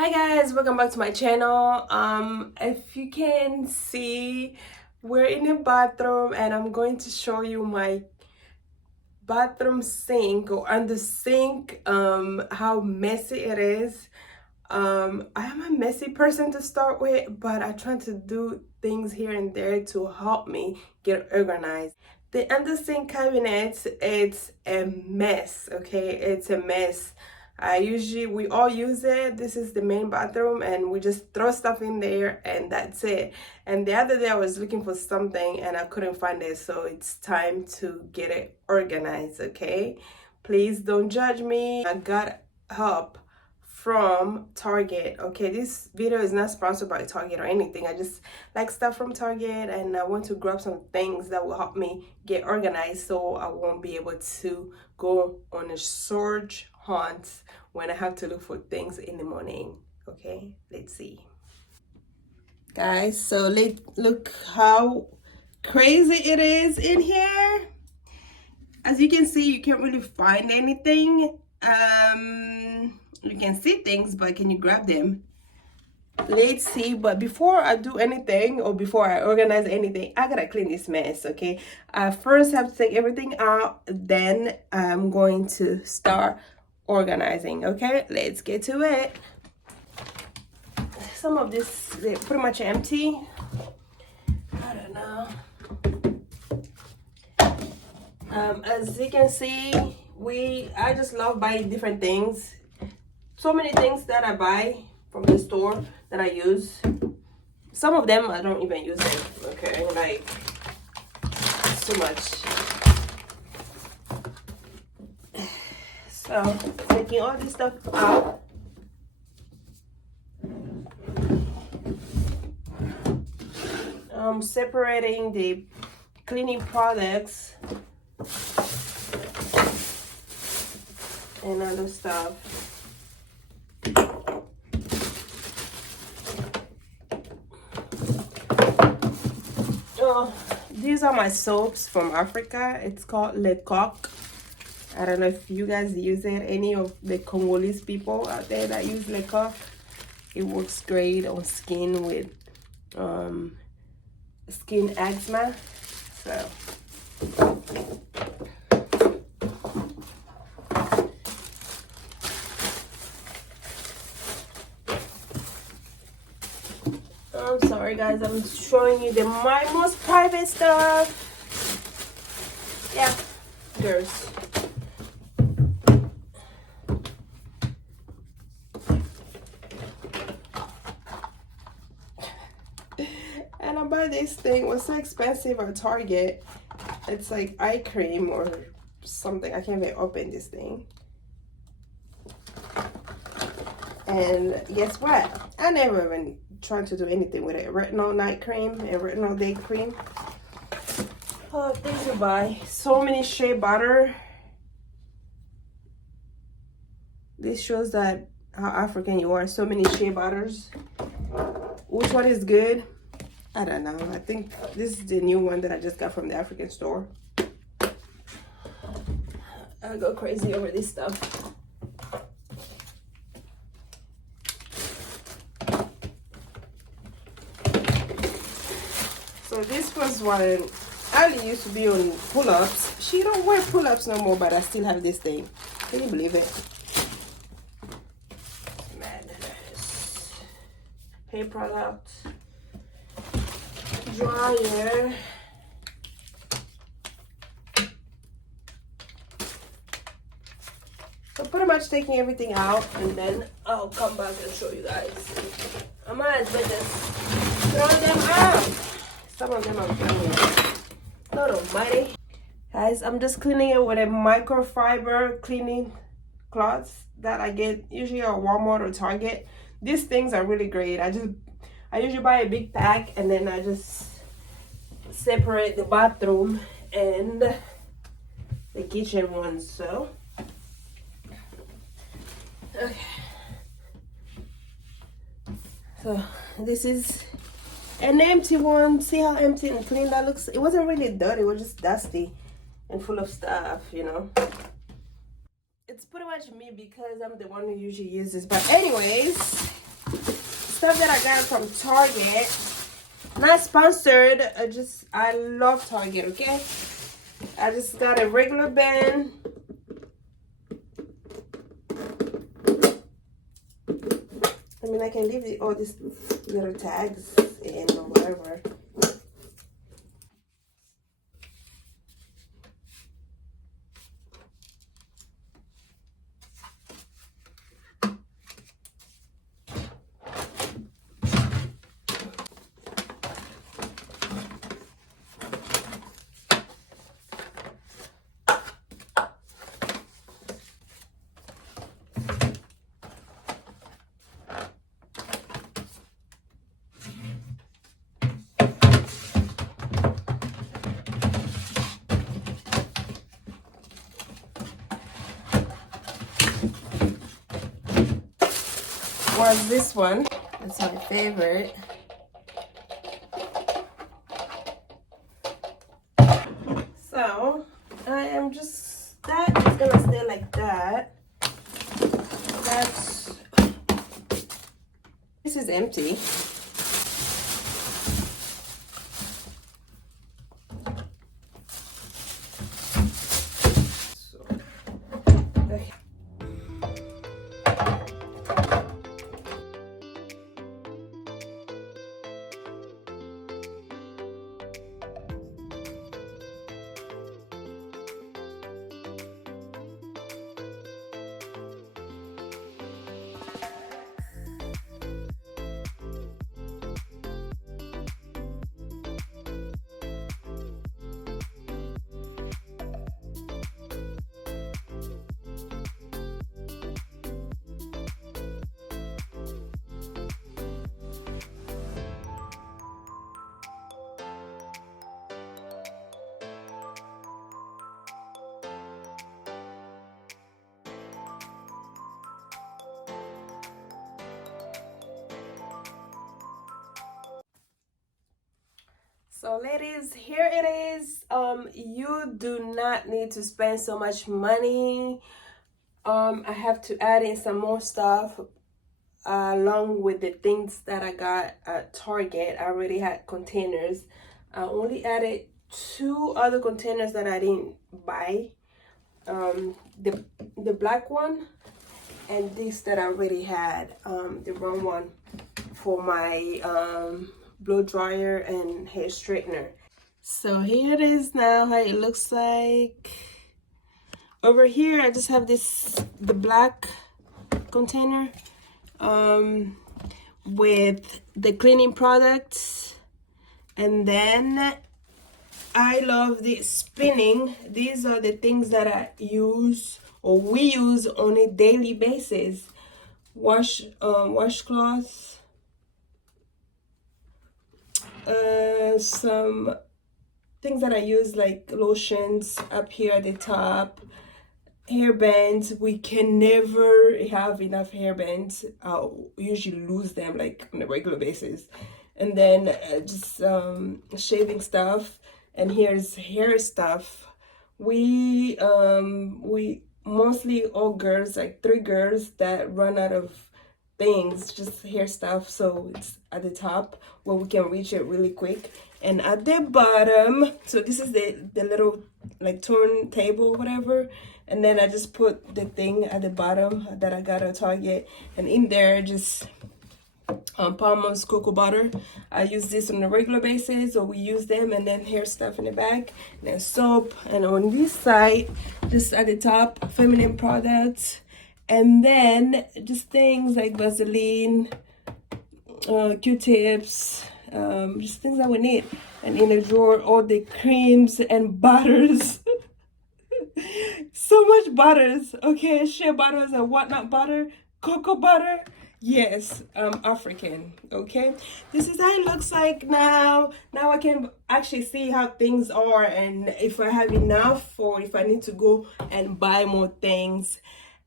Hi guys, welcome back to my channel. If you can see, we're in a bathroom and I'm going to show you my bathroom sink or under sink, how messy it is. I am a messy person to start with, but I try to do things here and there to help me get organized. The under sink cabinet, it's a mess, okay? It's a mess. We all use it. This is the main bathroom and we just throw stuff in there and that's it. And the other day I was looking for something and I couldn't find it, so it's time to get it organized, okay? Please don't judge me. I got help from Target. Okay, this video is not sponsored by Target or anything. I just like stuff from Target and I want to grab some things that will help me get organized so I won't be able to go on a search hunt when I have to look for things in the morning. Okay, let's see. Guys, so look how crazy it is in here. As you can see, you can't really find anything. You can see things, but can you grab them? Let's see. But before I do anything or before I organize anything, I gotta clean this mess. Okay, I first have to take everything out, then I'm going to start organizing. Okay, let's get to it. Some of this is pretty much empty. I don't know. As you can see, I just love buying different things. So many things that I buy from the store that I use. Some of them I don't even use them. Okay, like it's too much. So taking all this stuff out. Separating the cleaning products and other stuff. These are my soaps from Africa. It's called Le Coq. I don't know if you guys use it. Any of the Congolese people out there that use Le Coq. It works great on skin with skin eczema. So I'm sorry guys, I'm showing you my most private stuff. Yeah, girls. And I bought this thing. It was so expensive at Target. It's like eye cream or something. I can't even open this thing. And guess what? I never even tried to do anything with it. Retinol night cream and retinol day cream. Oh, things to buy. So many shea butter. This shows that how African you are. So many shea butters. Which one is good? I don't know. I think this is the new one that I just got from the African store. I go crazy over this stuff. So this was one. Ali used to be on pull-ups. She don't wear pull-ups no more, but I still have this thing. Can you believe it? Madness. Hair product. Dryer. So pretty much taking everything out and then I'll come back and show you guys. I might as well just throw them out. Some of them are funny. Lord almighty. Guys, I'm just cleaning it with a microfiber cleaning cloths that I get usually at Walmart or Target. These things are really great. I usually buy a big pack and then I just separate the bathroom and the kitchen one. So okay, so this is an empty one. See how empty and clean that looks? It wasn't really dirty, it was just dusty and full of stuff, you know. It's pretty much me because I'm the one who usually uses. But anyways, stuff that I got from Target. Not sponsored. I love Target, okay? I just got a regular bin. I mean, I can leave all these little tags in or whatever. Was this one? That's my favorite. So I am just, that is gonna stay like that. That's, this is empty. So, okay. So ladies, here it is. You do not need to spend so much money. I have to add in some more stuff along with the things that I got at Target. I already had containers. I only added 2 other containers that I didn't buy. The black one and this that I already had, the brown one for my blow dryer and hair straightener. So here it is now, how it looks like. Over here I just have the black container with the cleaning products, and then I love the spinning. These are the things that I use, or we use on a daily basis. Washcloths, some things that I use like lotions up here at the top, hair bands. We can never have enough hair bands. I'll usually lose them like on a regular basis. And then just shaving stuff, and here's hair stuff. We mostly all girls, like 3 girls that run out of things, just hair stuff, so it's at the top where we can reach it really quick. And at the bottom, so this is the little like turntable, whatever, and then I just put the thing at the bottom that I got at Target, and in there just Palmer's cocoa butter. I use this on a regular basis, or we use them, and then hair stuff in the back, and then soap. And on this side, just at the top, feminine products, and then just things like Vaseline, Q-tips, just things that we need. And in the drawer, all the creams and butters. So much butters, okay? Shea butters and whatnot butter, cocoa butter. Yes, African, okay? This is how it looks like now. Now I can actually see how things are, and if I have enough, or if I need to go and buy more things.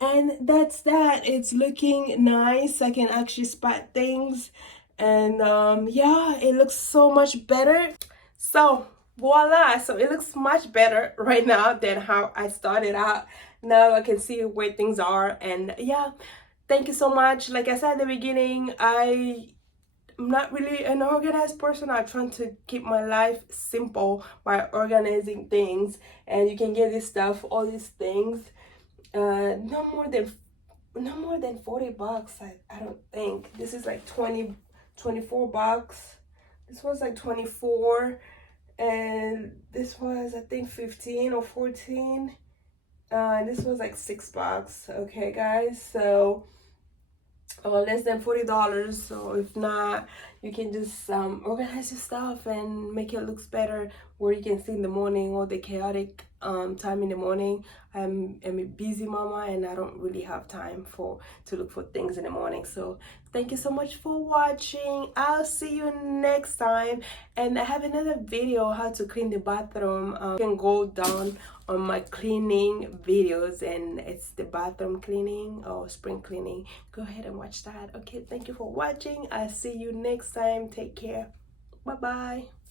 And that's that. It's looking nice. I can actually spot things, and yeah, it looks so much better. So voila, so it looks much better right now than how I started out. Now I can see where things are, and yeah, thank you so much. Like I said at the beginning, I I'm not really an organized person. I'm trying to keep my life simple by organizing things, and you can get this stuff, all these things, no more than 40 bucks. I don't think this is like 24 bucks. This was like 24, and this was I think 15 or 14. This was like $6. Okay, guys, so less than $40. So if not, you can just organize your stuff and make it looks better, where you can see in the morning or the chaotic time in the morning. I'm a busy mama and I don't really have time to look for things in the morning. So thank you so much for watching. I'll see you next time, and I have another video how to clean the bathroom. You can go down on my cleaning videos, and it's the bathroom cleaning or spring cleaning. Go ahead and watch that. Okay, thank you for watching. I'll see you next time. Take care. Bye bye.